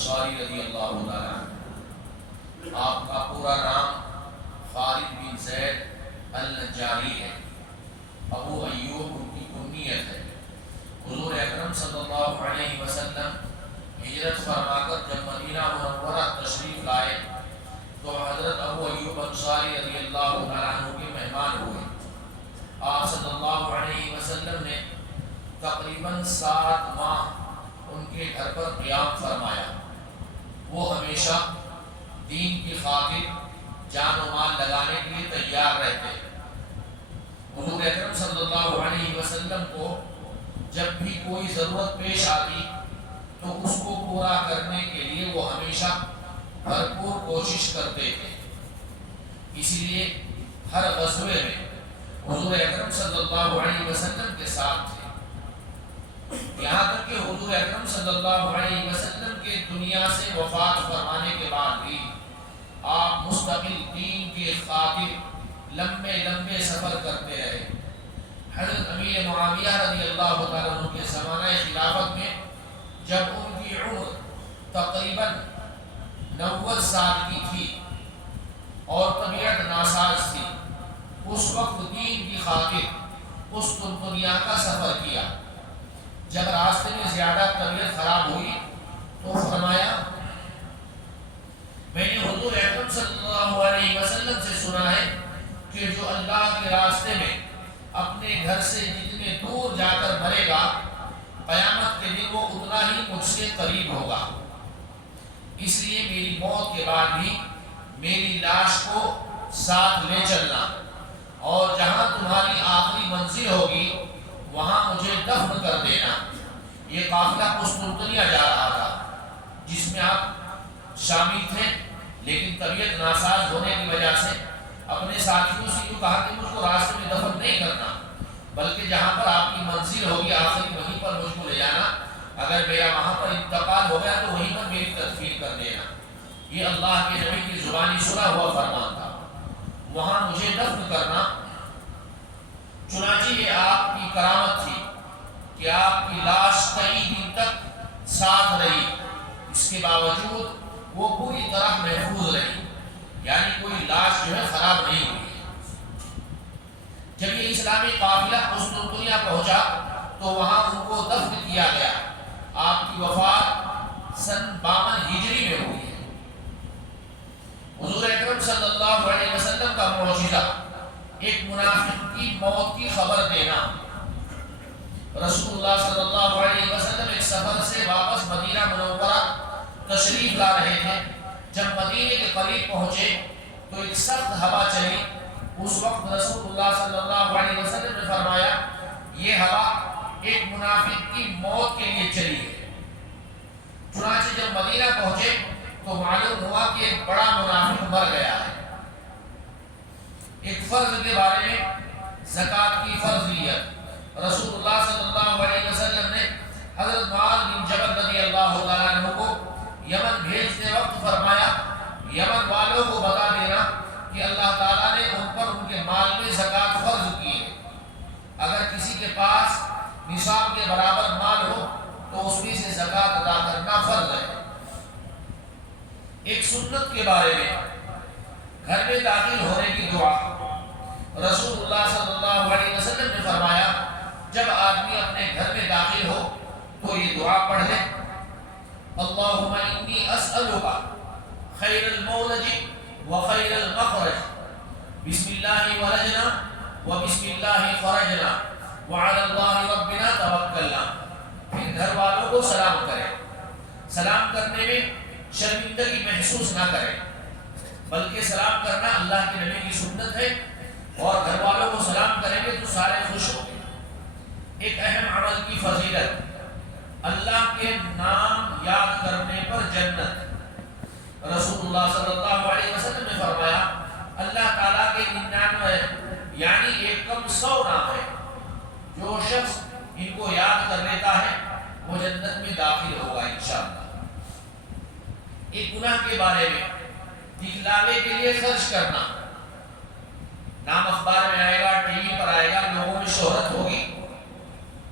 انصاری رضی اللہ تعالیٰ عنہ، آپ کا پورا نام خالد بن زید النجاری ہے، ابو ایوب ان کی کنیت ہے۔ حضور اکرم صلی اللہ علیہ وسلم ہجرت فرما کر جب مدینہ منورہ تشریف لائے تو حضرت ابو ایوب انصاری رضی اللہ تعالیٰ عنہ کے مہمان ہوئے۔ آپ صلی اللہ علیہ وسلم نے تقریباً 7 ماہ ان کے گھر پر قیام فرمایا۔ وہ ہمیشہ دین کی خاطر جان و مال لگانے کے لیے تیار رہتے۔ حضور اکرم صلی اللہ علیہ وسلم کو جب بھی کوئی ضرورت پیش آتی تو اس کو پورا کرنے کے لیے وہ ہمیشہ بھرپور کوشش کرتے تھے۔ اسی لیے ہر غزوے میں حضور اکرم صلی اللہ علیہ وسلم کے ساتھ تھے، یہاں تک کہ حضور اکرم صلی اللہ علیہ وسلم کے دنیا سے وفات فرمانے کے بعد بھی آپ مستقل دین کی خاطر لمبے لمبے سفر کرتے رہے۔ حضرت امیر معاویہ رضی اللہ تعالیٰ عنہ کے زمانہ خلافت میں جب ان کی عمر تقریباً 90 سال کی تھی اور طبیعت ناساز تھی، اس وقت دین کی خاطر قسطنطنیہ کا سفر کیا۔ جب راستے میں زیادہ طبیعت خراب ہوئی تو فرمایا، میں نے حضور اکرم صلی اللہ علیہ وسلم سے سنا ہے کہ جو اللہ کے راستے میں اپنے گھر سے جتنے دور جا کر مرے گا، قیامت کے دن وہ اتنا ہی مجھ سے قریب ہوگا۔ اس لیے میری موت کے بعد بھی میری لاش کو ساتھ لے چلنا، اور جہاں تمہاری آخری منزل ہوگی وہاں مجھے دفن کر دینا۔ یہ قافلہ قسطنطنیہ جا رہا تھا جس میں آپ شامل تھے، لیکن طبیعت ناساز ہونے کی وجہ سے اپنے ساتھیوں سے یوں کہا کہ مجھ کو راستے میں دفن نہیں کرنا، بلکہ جہاں پر آپ کی منزل ہوگی آخری وہیں پر مجھ کو لے جانا، اگر میرا وہاں پر انتقال ہو گیا تو وہیں پر میری تدفین کر دینا۔ یہ اللہ کے نبی کی زبانی سنا ہوا فرمان تھا، وہاں مجھے دفن کرنا۔ چنانچہ یہ آپ کی کرامت تھی کہ آپ کی لاش کئی دن تک ساتھ رہی، اس کے باوجود وہ پوری طرح محفوظ رہی، یعنی کوئی لاش جو ہے خراب نہیں ہوئی۔ جب یہ اسلامی قافلہ قسطنطنیہ پہنچا تو وہاں ان کو دفن کیا گیا۔ آپ کی وفات سن 52 ہجری میں ہوئی ہے۔ حضور اکرم صلی اللہ علیہ وسلم کا معجزہ ایک منافق کی موت کی خبر دینا۔ رسول اللہ صلی اللہ علیہ وسلم ایک سفر سے واپس مدینہ منورہ تشریف لا رہے تھے۔ جب مدینے کے قریب پہنچے تو ایک سخت ہوا چلی۔ اس وقت رسول اللہ صلی اللہ علیہ وسلم نے فرمایا، یہ ہوا ایک منافق کی موت کے لیے چلی ہے۔ چنانچہ جب مدینہ پہنچے تو معلوم ہوا کہ ایک بڑا منافق مر گیا ہے۔ ایک فرض کے بارے میں، زکوٰۃ کی فرضیت، رسول اللہ صلی اللہ علیہ وسلم نے حضرت معاذ بن جبل رضی اللہ تعالیٰ عنہ کو یمن بھیجتے وقت فرمایا، یمن والوں کو بتا دینا کہ اللہ تعالیٰ نے ان پر ان کے مال میں زکوٰۃ فرض کی ہے۔ اگر کسی کے پاس نصاب کے برابر مال ہو تو اس میں سے زکوٰۃ ادا کرنا فرض ہے۔ ایک سنت کے بارے میں، گھر میں داخل ہونے کی دعا، رسول اللہ صلی اللہ علیہ وسلم نے فرمایا، جب آدمی اپنے گھر میں داخل ہو تو یہ دعا پڑھ لے، اللہم انی اسألک خیر المولج و خیر المخرج، بسم اللہ ولجنا و بسم اللہ خرجنا وعلی اللہ ربنا توکلنا۔ پھر گھر والوں کو سلام کرے۔ سلام کرنے میں شرمندگی محسوس نہ کرے، بلکہ سلام کرنا اللہ کے نبی کی سنت ہے، اور گھر والوں کو سلام کریں گے تو سارے خوش ہوں گے۔ ایک اہم عمل کی فضیلت، اللہ کے نام یاد کرنے پر جنت۔ رسول اللہ صلی اللہ علیہ وسلم نے فرمایا، اللہ تعالیٰ کے 99 یعنی 100 نام ہے، جو شخص ان کو یاد کر لیتا ہے وہ جنت میں داخل ہوگا انشاءاللہ۔ ایک گناہ کے بارے میں، دکھلاوے کے لیے خرچ کرنا، نام اخبار میں آئے گا، ٹی وی پر آئے گا، لوگوں میں شہرت ہوگی۔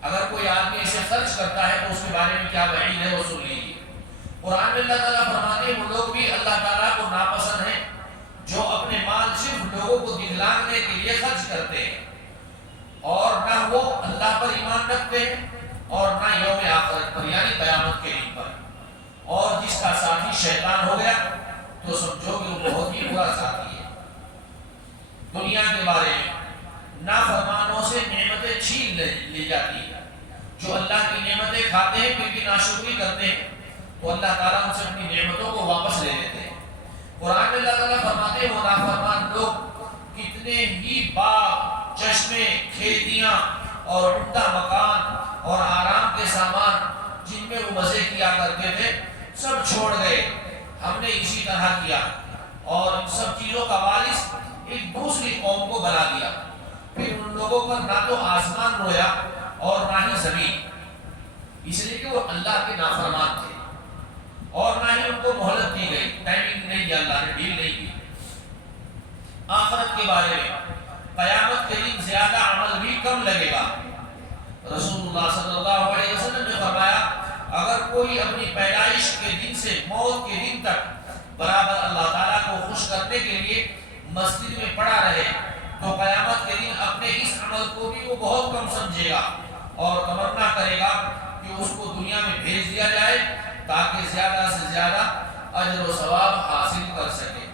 اگر کوئی آدمی اسے خرچ کرتا ہے تو اس کے بارے میں کیا وعید ہے وہ سن لیجیے۔ قرآن میں اللہ تعالیٰ فرماتے ہیں وہ لوگ بھی اللہ تعالیٰ کو ناپسند ہیں جو اپنے مال صرف لوگوں کو دکھلانے کے لیے خرچ کرتے ہیں اور نہ وہ اللہ پر ایمان رکھتے ہیں اور نہ یوم آخرت پر یعنی قیامت کے دن پر، اور جس کا ساتھی شیطان ہو گیا تو سمجھو کہ وہ بہت ہی برا ساتھی ہے۔ دنیا کے بارے میں نافرمانوں سے نعمتیں چھین لی جاتی ہیں، جو اللہ کی نعمتیں کھاتے ہیں پھر بھی ناشکری کرتے ہیں تو اللہ تعالیٰ ان سے اپنی نعمتوں کو واپس لے لیتے ہیں۔ قرآن میں اللہ تعالیٰ فرماتے ہیں وہ نافرمان لوگ کتنے ہی باغ، چشمے، کھیتیاں اور عمدہ مکان اور آرام کے سامان جن میں وہ مزے کیا کرتے تھے سب چھوڑ گئے، ہم نے اسی طرح کیا اور ان سب چیزوں کا وارث ایک دوسری قوم کو بنا دیا، پھر ان لوگوں پر نہ تو آسمان رویا اور نہ ہی زمین، اس لیے کہ وہ اللہ کے نافرمان تھے، اور نہ ہی ان کو مہلت دی گئی، ٹائمنگ نہیں دیا اللہ نے، ڈیل نہیں کی۔ آخرت کے بارے میں قیامت کے دن زیادہ عمل بھی کم لگے گا۔ رسول اللہ صلی اللہ علیہ وسلم نے فرمایا اگر کوئی اپنی پیدائش کے دن سے موت کے دن تک برابر اللہ تعالیٰ کو خوش کرنے کے لیے مسجد میں پڑا رہے تو قیامت کے دن اپنے اس عمل کو بھی وہ بہت کم سمجھے گا اور تمنا کرے گا کہ اس کو دنیا میں بھیج دیا جائے تاکہ زیادہ سے زیادہ اجر و ثواب حاصل کر سکے۔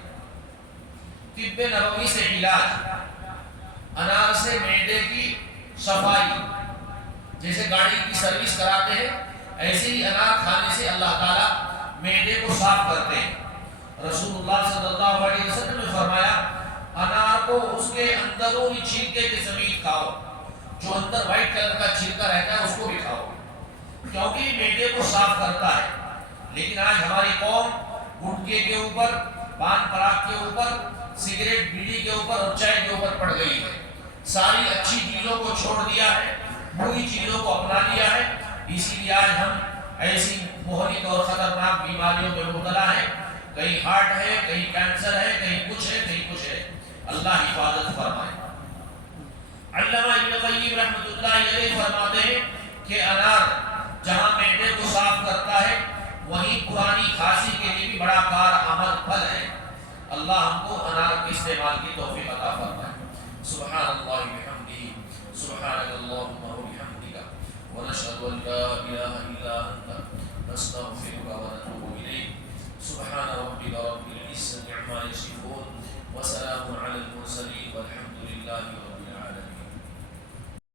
طب نبوی سے علاج، انار سے معدے کی صفائی، جیسے گاڑی کی سروس کراتے ہیں ایسے ہی انار کھانے سے اللہ تعالیٰ معدے کو صاف کرتے ہیں۔ رسول اللہ صلی اللہ علیہ وسلم نے فرمایا انار کو اس کے اندرونی چھلکے کے سمیت کھاؤ، جو اندر وائٹ کلر کا چھلکا رہتا ہے اس کو بھی کھاؤ کیونکہ یہ معدے کو صاف کرتا ہے۔ لیکن آج ہماری قوم گٹکے کے اوپر، پان پراگ کے اوپر، سگریٹ بیڑی کے اوپر اور چائے کے اوپر پڑ گئی ہے، ساری اچھی چیزوں کو چھوڑ دیا ہے، بری چیزوں کو اپنا لیا ہے، اسی لیے آج ہم ایسی مہلک اور خطرناک بیماریوں میں مبتلا ہیں، کہیں ہارٹ ہے، کہیں کینسر ہے، کہیں کچھ ہے، کہیں کچھ ہے، اللہ حفاظت فرمائے۔ علامہ ابن قیم رحمۃ اللہ علیہ فرماتے ہیں کہ انار جہاں معدے کو صاف کرتا ہے وہیں پرانی کھانسی کے لیے بھی بڑا کارآمد پھل ہے۔ اللہ ہم کو انار کے استعمال کی توفیق عطا فرمائے۔ سبحان اللہ بحمدہ، سبحانک اللہم وبحمدک، ونشہد ان لا الہ الا انت، نستغفرک ونتوب الیک۔ سبحان ربک رب العزۃ عما یصفون، وسلام علی المرسلین، والحمد للہ رب العالمین۔